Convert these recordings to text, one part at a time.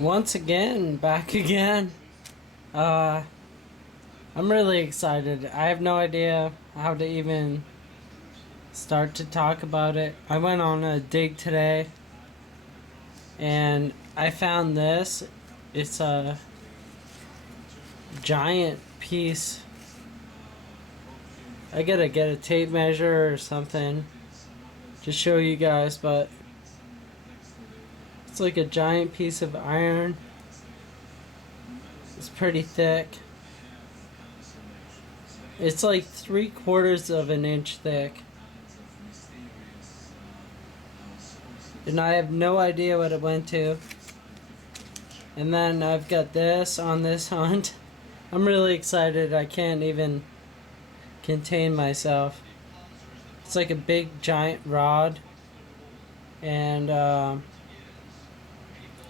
Once again, back again. Uh, I'm really excited. I have no idea how to even start to talk about it. I went on a dig today and I found this. It's a giant piece. I gotta get a tape measure or something to show you guys, but it's like a giant piece of iron. It's pretty thick. It's like 3/4 of an inch thick. And I have no idea what it went to. And then I've got this on this hunt. I'm really excited. I can't even contain myself. It's like a big giant rod. And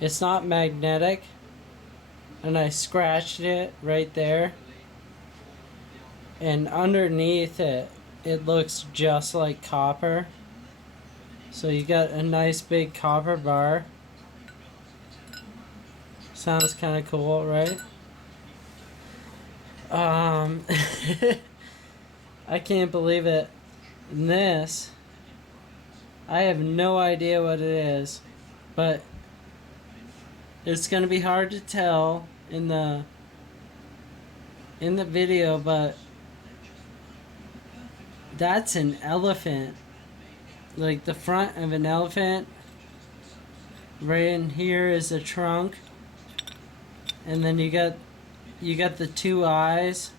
it's not magnetic. And I scratched it right there. And underneath it, it looks just like copper. So you got a nice big copper bar. Sounds kind of cool, right? I can't believe it. And this, I have no idea what it is, but it's gonna be hard to tell in the video, but that's an elephant. Like the front of an elephant. Right in here is a trunk. And then you got the two eyes.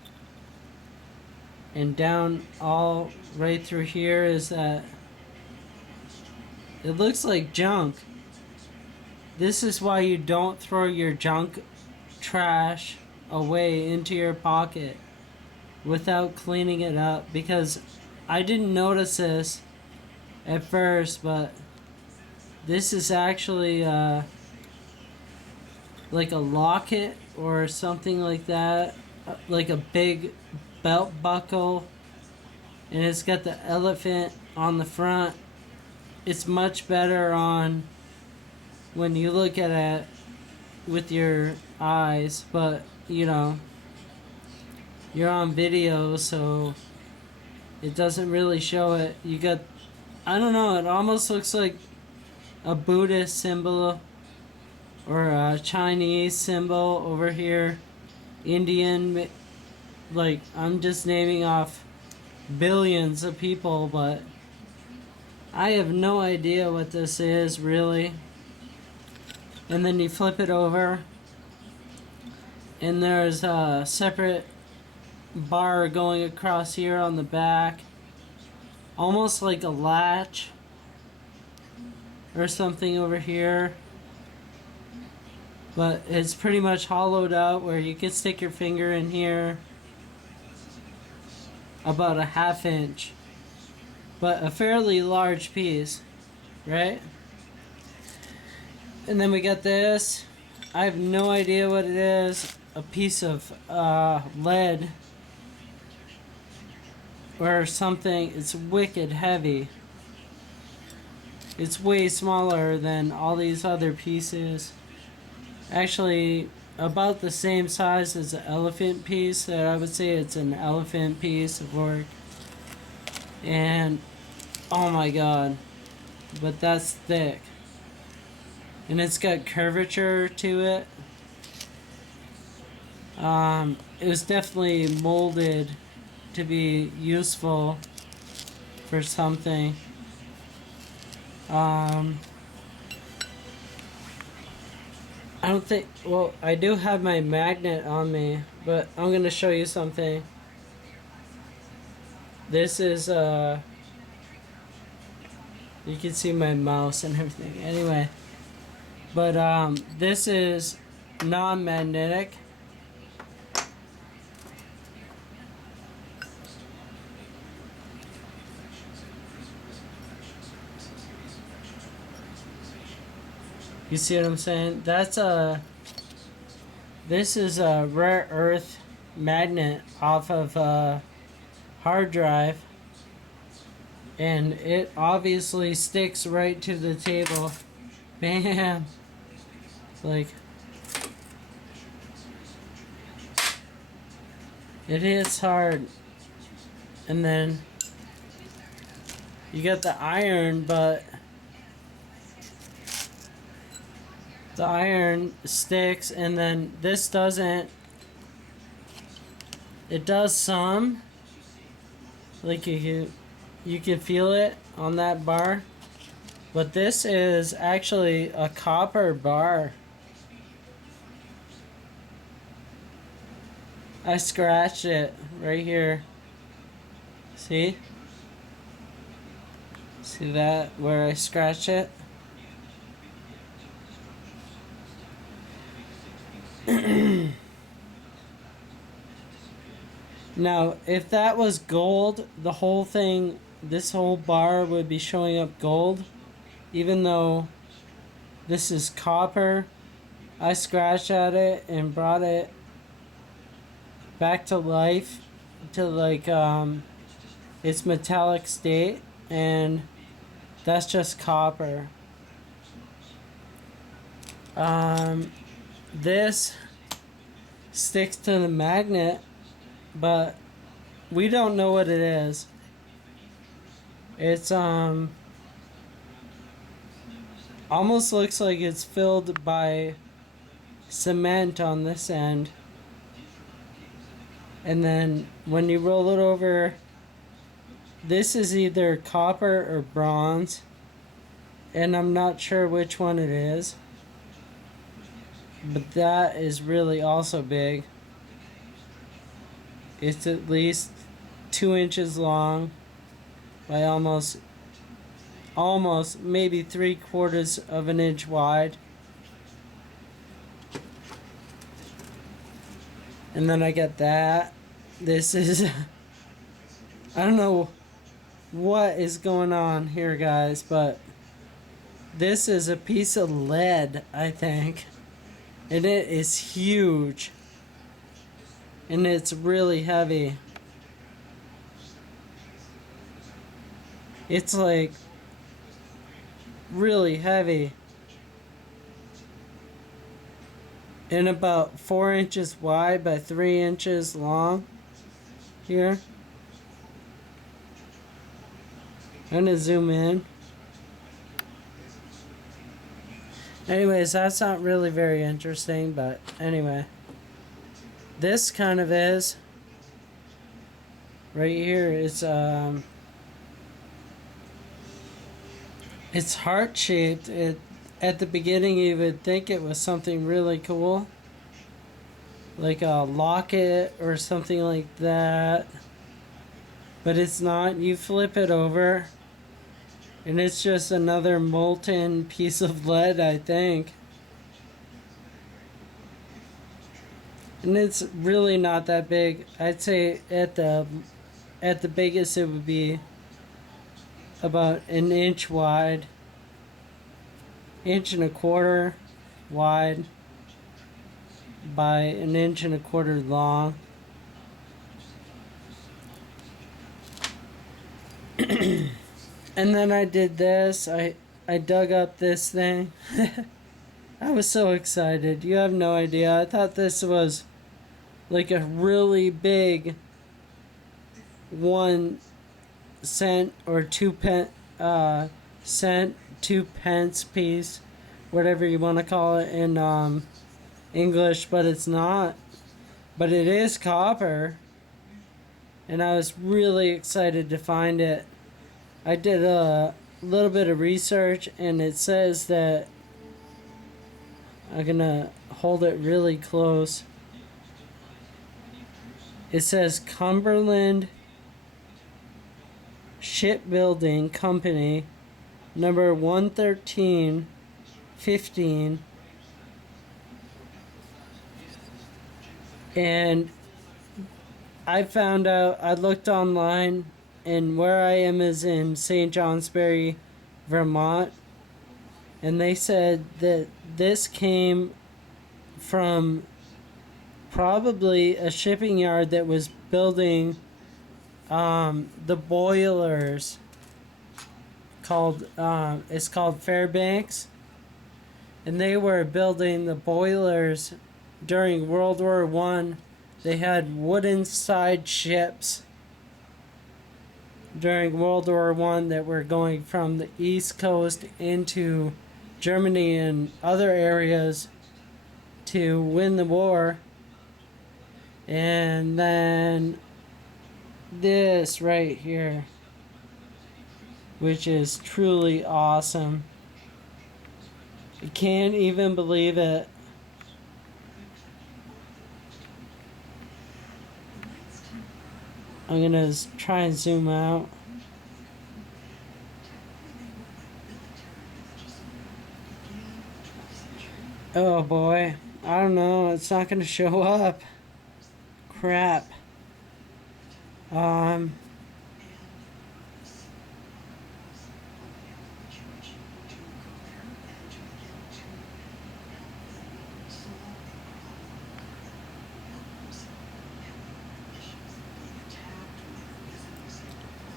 And down all right through here is that. It looks like junk. This is why you don't throw your junk trash away into your pocket without cleaning it up, because I didn't notice this at first, but this is actually like a locket or something like that, like a big belt buckle, and it's got the elephant on the front. It's much better on when you look at it with your eyes, but you know, you're on video, so it doesn't really show it. You got, I don't know, it almost looks like a Buddhist symbol or a Chinese symbol over here, Indian. Like, I'm just naming off billions of people, but I have no idea what this is really. And then you flip it over and there's a separate bar going across here on the back, almost like a latch or something over here, but it's pretty much hollowed out where you can stick your finger in here about a 1/2 inch, but a fairly large piece, right? And then we got this. I have no idea what it is. A piece of lead or something. It's wicked heavy. It's way smaller than all these other pieces. Actually, about the same size as the elephant piece. So I would say it's an elephant piece of work. And oh my god, but that's thick. And it's got curvature to it. It was definitely molded to be useful for something. I don't think, well, I do have my magnet on me, but I'm gonna show you something. This is, you can see my mouse and everything. Anyway, but, this is non-magnetic. You see what I'm saying? That's this is a rare earth magnet off of a hard drive, and it obviously sticks right to the table. Bam! Like, It hits hard. And then you get the iron, but the iron sticks, and then this doesn't. It does some. Like you can feel it on that bar. But this is actually a copper bar. I scratched it right here. See? See that where I scratch it? Now, if that was gold, the whole thing, this whole bar would be showing up gold. Even though this is copper, I scratched at it and brought it back to life to like its metallic state, and that's just copper. This sticks to the magnet, but we don't know what it is. It's almost looks like it's filled by cement on this end. And then when you roll it over, this is either copper or bronze. And I'm not sure which one it is. But that is really also big. It's at least 2 inches long by almost maybe 3/4 of an inch wide. And then I get that. This is I don't know what is going on here, guys, but this is a piece of lead, I think. And it is huge. And it's really heavy. It's like really heavy. And about 4 inches wide by 3 inches long. Here. I'm gonna zoom in. Anyways, that's not really very interesting, but anyway. This kind of is. Right here, it's heart-shaped. At the beginning, you would think it was something really cool. Like a locket or something like that. But it's not. You flip it over, and it's just another molten piece of lead, I think. And it's really not that big. I'd say at the biggest it would be about an inch wide. 1.25 inches wide by 1.25 inches long. And then I did this. I dug up this thing. I was so excited. You have no idea. I thought this was like a really big 1 cent or 2 pence piece, whatever you want to call it in English, but it's not. But it is copper, and I was really excited to find it. I did a little bit of research, and it says that I'm gonna hold it really close. It says Cumberland Shipbuilding Company, number 11315. And I found out, I looked online, and where I am is in St. Johnsbury, Vermont. And they said that this came from probably a shipping yard that was building the boilers called it's called Fairbanks, and they were building the boilers during World War I They had wooden side ships during World War One that were going from the East Coast into Germany and other areas to win the war. And then this right here, which is truly awesome. I can't even believe it. I'm gonna try and zoom out. Oh boy, I don't know, it's not gonna show up. Crap.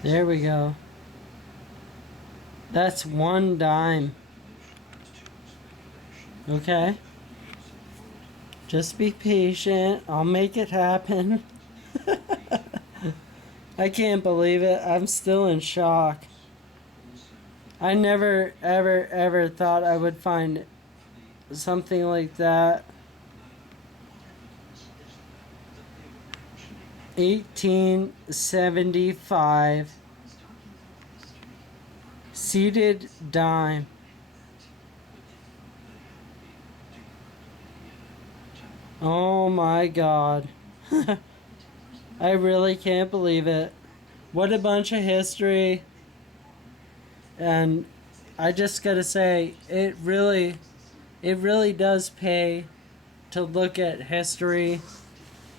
There we go. That's one dime. Okay. Just be patient. I'll make it happen. I can't believe it. I'm still in shock. I never, ever, ever thought I would find something like that. 1875 seated dime. Oh my God. I really can't believe it. What a bunch of history. And I just gotta say, it really does pay to look at history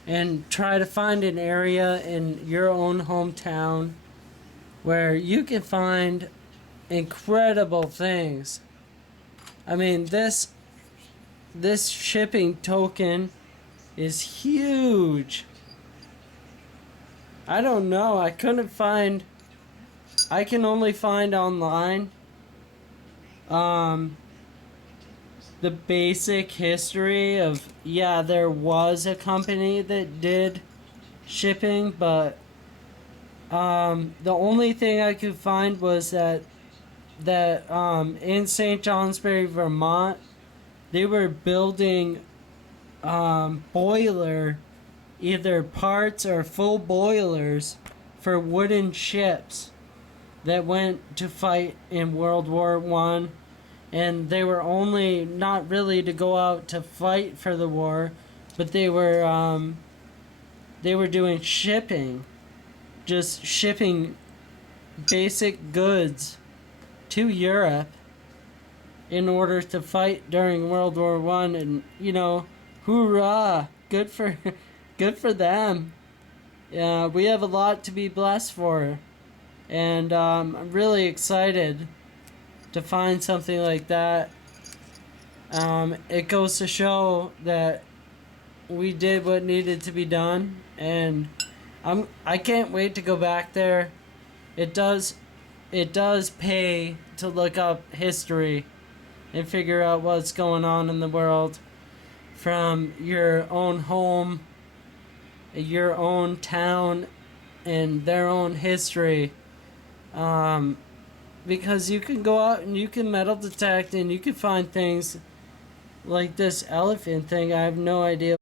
and try to find an area in your own hometown where you can find incredible things. I mean, this shipping token is huge. I don't know. I can only find online the basic history of, yeah, there was a company that did shipping, but the only thing I could find was that in St. Johnsbury, Vermont, they were building boiler, either parts or full boilers for wooden ships that went to fight in World War One, and they were only not really to go out to fight for the war, but they were doing shipping, just shipping basic goods to Europe in order to fight during World War One, and you know, hoorah! Good for them. Yeah, we have a lot to be blessed for, and I'm really excited to find something like that. It goes to show that we did what needed to be done, and I can't wait to go back there. It does pay to look up history and figure out what's going on in the world from your own home, your own town, and their own history. Because you can go out and you can metal detect and you can find things like this elephant thing. I have no idea